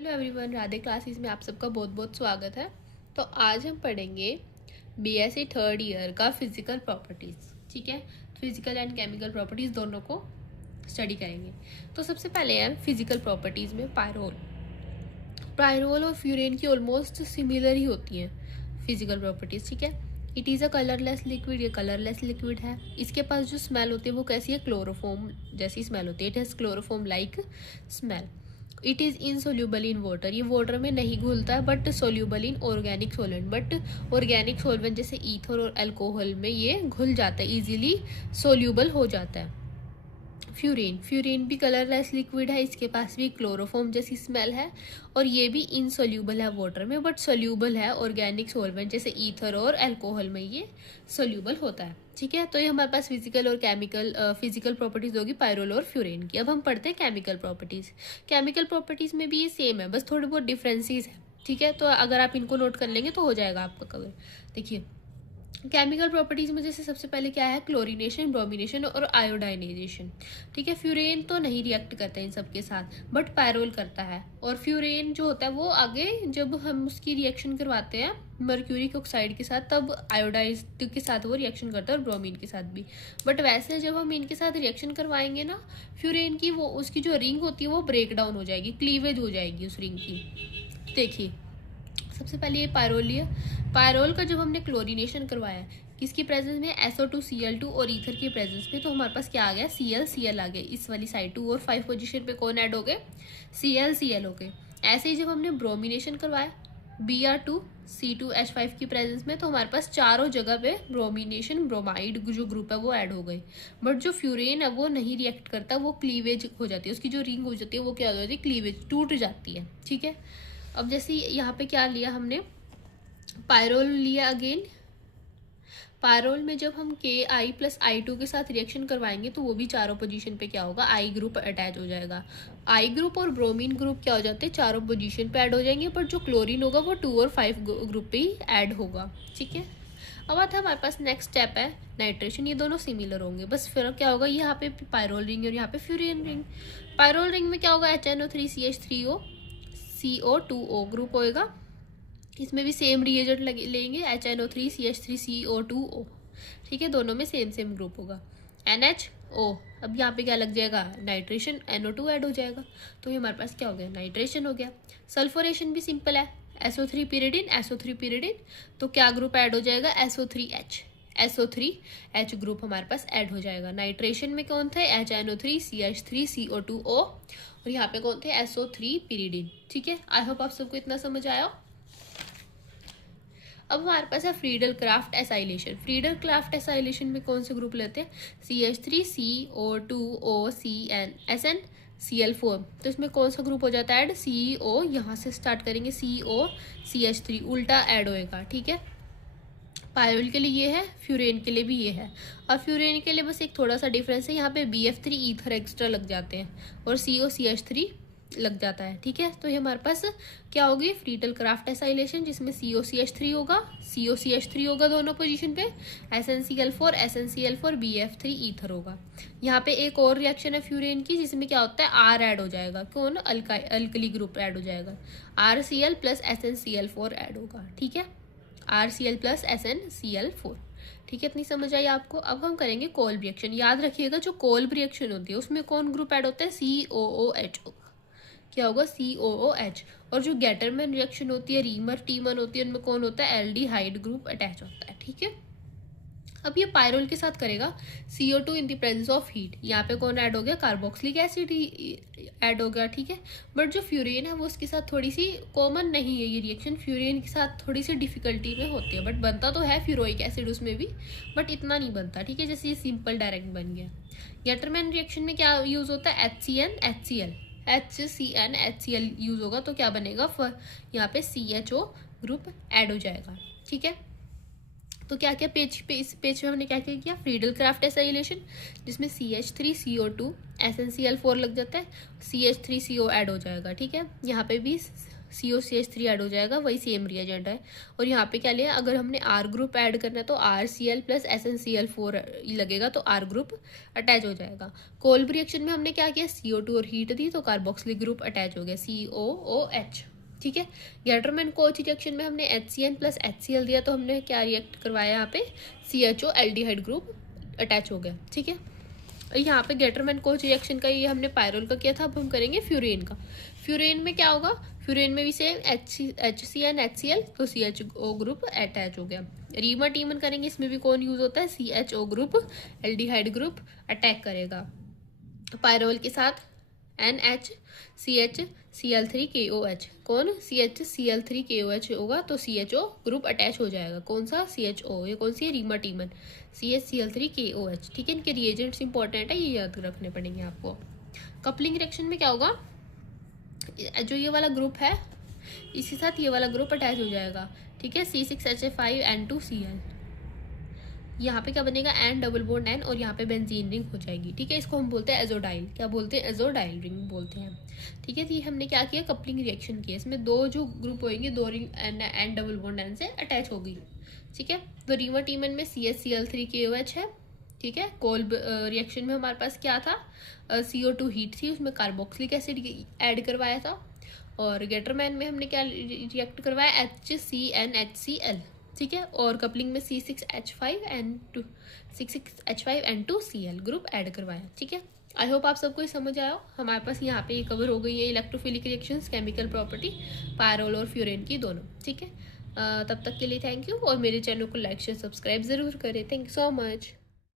Hello everyone, Radhe classes में आप सबका बहुत बहुत स्वागत है। तो आज हम पढ़ेंगे बीएससी थर्ड ईयर का फिजिकल प्रॉपर्टीज़। ठीक है, फिजिकल एंड केमिकल प्रॉपर्टीज़ दोनों को स्टडी करेंगे। तो सबसे पहले हम फिजिकल प्रॉपर्टीज़ में पायरोल और फ्यूरेन की ऑलमोस्ट सिमिलर ही होती हैं फिजिकल प्रॉपर्टीज़। ठीक है, it is a colourless liquid, ये कलरलेस लिक्विड है। इसके पास जो स्मेल होती है वो कैसी है, क्लोरोफॉर्म जैसी स्मेल होती है। It has chloroform like smell. It is insoluble in water, ये वाटर में नहीं घुलता है, but soluble in organic solvent. But organic solvent जैसे ईथर और अल्कोहल में ये घुल जाता है, इजीली सोल्यूबल हो जाता है। फ्यूरेन भी कलरलेस लिक्विड है, इसके पास भी क्लोरोफॉर्म जैसी स्मेल है और ये भी इनसोल्यूबल है वाटर में, बट सोल्यूबल है ऑर्गेनिक सोलवेंट जैसे ईथर और अल्कोहल में ये सोल्यूबल होता है। ठीक है, तो ये हमारे पास फिजिकल और फिजिकल प्रॉपर्टीज होगी पायरोल और फ्यूरेन की। अब हम पढ़ते हैं केमिकल प्रॉपर्टीज। केमिकल प्रॉपर्टीज में भी ये सेम है, बस थोड़े बहुत डिफरेंसेस है। ठीक है, तो अगर आप इनको नोट कर लेंगे तो हो जाएगा आपका कवर। देखिए, केमिकल प्रॉपर्टीज में जैसे सबसे पहले क्या है, क्लोरीनेशन, ब्रोमिनेशन और आयोडाइनेशन। ठीक है, फ्यूरेन तो नहीं रिएक्ट करता है इन सब के साथ, बट पायरोल करता है। और फ्यूरेन जो होता है वो आगे जब हम उसकी रिएक्शन करवाते हैं मर्क्यूरिक ऑक्साइड के साथ, तब आयोडाइज के साथ वो रिएक्शन करता है और ब्रोमीन के साथ भी। बट वैसे जब हम इनके साथ रिएक्शन करवाएंगे ना, फ्यूरेन की वो उसकी जो रिंग होती है वो ब्रेक डाउन हो जाएगी, क्लीवेज हो जाएगी उस रिंग की। देखिए, सबसे पहले ये पायरोल लिया। पायरोल का जब हमने क्लोरीनेशन करवाया किसकी प्रेजेंस में, SO2Cl2 और ईथर की प्रेजेंस में, तो हमारे पास क्या आ गया, Cl आ गया इस वाली साइड। 2 और 5 पोजीशन पे कौन ऐड हो गए, Cl हो गए। ऐसे ही जब हमने ब्रोमिनेशन करवाया Br2C2H5 की प्रेजेंस में, तो हमारे पास चारों जगह पे ब्रोमिनेशन ब्रोमाइड जो ग्रुप है वो ऐड हो गए। बट जो फ्यूरेन है वो नहीं रिएक्ट करता, वो क्लीवेज हो जाती है, उसकी जो रिंग हो जाती है वो क्या हो जाती है, क्लीवेज, टूट जाती है। ठीक है, अब जैसे यहाँ पे क्या लिया हमने, पायरोल लिया अगेन। पायरोल में जब हम Ki+I2 के साथ रिएक्शन करवाएंगे तो वो भी चारों पोजीशन पे क्या होगा, I ग्रुप अटैच हो जाएगा। I ग्रुप और ब्रोमीन ग्रुप क्या हो जाते हैं, चारों पोजीशन पे ऐड हो जाएंगे, पर जो क्लोरीन होगा वो 2 और 5 ग्रुप पे ही ऐड होगा। ठीक है, अब आता है हमारे पास नेक्स्ट स्टेप है नाइट्रेशन। ये दोनों सिमिलर होंगे, बस फिर क्या होगा, यहाँ पे पायरोल रिंग और यहाँ पे फ्यूरेन रिंग। पायरोल रिंग में क्या होगा, HNO3CH3O CO2O ग्रुप होएगा। इसमें भी सेम रिएजेंट लेंगे, HNO3CH3CO2O। ठीक है, दोनों में सेम ग्रुप होगा। NHO, अब यहाँ पे क्या लग जाएगा, नाइट्रेशन, NO2 ऐड हो जाएगा, तो ये हमारे पास क्या हो गया, नाइट्रेशन हो गया। सल्फोरेशन भी सिंपल है, SO3 pyridine, तो क्या ग्रुप ऐड हो जाएगा, SO3H ग्रुप हमारे पास ऐड हो जाएगा। नाइट्रेशन में कौन थे, HNO3CH3CO2O, और यहाँ पे कौन थे, SO3 pyridine। ठीक है, आई होप आप सबको इतना समझ आया। अब हमारे पास है Friedel Crafts acylation. Friedel Crafts acylation में कौन से ग्रुप लेते हैं, CH3CO2OCN तो इसमें कौन सा ग्रुप हो जाता है ऐड, CO, यहाँ से स्टार्ट करेंगे, COCH3 उल्टा ऐड होएगा। ठीक है, पायरोल के लिए ये है, फ्यूरेन के लिए भी ये है। और फ्यूरेन के लिए बस एक थोड़ा सा डिफरेंस है, यहाँ पे BF3 ईथर एक्स्ट्रा लग जाते हैं और COCH3 लग जाता है। ठीक है, तो ये हमारे पास क्या होगी, फ्रीडल क्राफ्ट एसाइलेशन, जिसमें COCH3 होगा दोनों पोजीशन पे, SnCl4 BF3 ईथर होगा। यहाँ पे एक और रिएक्शन है फ्यूरेन की, जिसमें क्या होता है, R ऐड हो जाएगा, कौन, अल्कली ग्रुप ऐड हो जाएगा, RCl प्लस SnCl4 ऐड होगा। ठीक है, RCl प्लस SnCl4। ठीक है, इतनी समझ आई आपको। अब हम करेंगे कोल्ब रिएक्शन। याद रखिएगा, जो कोल्ब रिएक्शन होती है उसमें कौन ग्रुप ऐड होता है, COOH क्या होगा, COOH। और जो गेटरमैन रिएक्शन होती है, रीमर टीमन होती है, उनमें कौन होता है, एल्डिहाइड ग्रुप अटैच होता है। ठीक है, अब ये पायरोल के साथ करेगा CO2 in the presence of heat. यहाँ पे कौन ऐड हो गया, कार्बोक्सिलिक एसिड ऐड हो गया। ठीक है, बट जो फ्यूरेन है वो उसके साथ थोड़ी सी कॉमन नहीं है, ये रिएक्शन फ्यूरेन के साथ थोड़ी सी डिफिकल्टी में होती है, बट बनता तो है फ्यूरोइक एसिड उसमें भी, बट इतना नहीं बनता। ठीक है, जैसे ये सिंपल डायरेक्ट बन गया। गेटरमैन रिएक्शन में क्या यूज होता है, HCN HCl यूज होगा, तो क्या बनेगा, यहाँ पे CHO ग्रुप ऐड हो जाएगा। ठीक है, तो क्या क्या इस पेज पे हमने क्या क्या किया, फ्रीडल क्राफ्ट एसाइलेशन जिसमें CH3CO2 SnCl4 लग जाता है, CH3CO ऐड हो जाएगा, ठीक है। यहाँ पे भी COCH3 ऐड हो जाएगा, वही सेम रिएजेंट है। और यहाँ पे क्या लिया, अगर हमने R ग्रुप ऐड करना है तो RCl प्लस SnCl4 लगेगा, तो R ग्रुप अटैच हो जाएगा। कोल्ब रिएक्शन में हमने क्या किया, CO2 और हीट दी तो कार्बोक्सिलिक ग्रुप अटैच हो गया, COOH, ठीक है। गेटरमैन कोच रिएक्शन में हमने HCN प्लस HCl दिया तो हमने क्या रिएक्ट करवाया, यहाँ पे CHO एल्डिहाइड ग्रुप अटैच हो गया, ठीक है। यहाँ पे गेटरमैन कोच रिएक्शन का ये हमने पायरोल का किया था, अब हम करेंगे फ्यूरेन का। फ्यूरेन में क्या होगा, फ्यूरेन में भी सेम HCN HCl तो CHO ग्रुप अटैच हो गया। रीमा टीमन करेंगे, इसमें भी कौन यूज होता है, CHO group aldehyde group attack करेगा पायरोल के साथ NHCHCl3KOH, कौन CHCl3KOH होगा तो CHO ग्रुप अटैच हो जाएगा, कौन सा CHO, ये कौन सी है, रीमा टीमन, CHCl3KOH, ठीक है। इनके रिएजेंट्स इंपॉर्टेंट है, ये याद रखने पड़ेंगे आपको। कपलिंग रिएक्शन में क्या होगा, जो ये वाला ग्रुप है इसके साथ ये वाला ग्रुप अटैच हो जाएगा, ठीक है, C6H5N2Cl, यहाँ पे क्या बनेगा, N डबल बॉन्ड N और यहाँ पे बेंजीन रिंग हो जाएगी, ठीक है। इसको हम बोलते हैं एजोडाइल, क्या बोलते हैं, एजोडाइल रिंग बोलते हैं, ठीक है। तो ये हमने क्या किया, कपलिंग रिएक्शन किया, इसमें दो जो ग्रुप होंगे, दो ring N double bond N से अटैच होगी, ठीक है। तो रीमा टीमन में CHCl3KOH है, ठीक है। कोल्ब रिएक्शन में हमारे पास क्या था, CO2 हीट थी, उसमें कार्बोक्सिलिक एसिड ऐड करवाया था। और गेटरमैन में हमने क्या रिएक्ट करवाया, HCNHCl, ठीक है। और कपलिंग में C6H5N2Cl ग्रुप ऐड करवाया, ठीक है। आई होप आप सबको समझ आया हो। हमारे पास यहाँ पे कवर हो गई है electrophilic reactions, chemical property, pyrrole और फ्यूरेन की दोनों, ठीक है। तब तक के लिए थैंक यू, और मेरे चैनल को लाइक शेयर सब्सक्राइब जरूर करें। Thank you so much.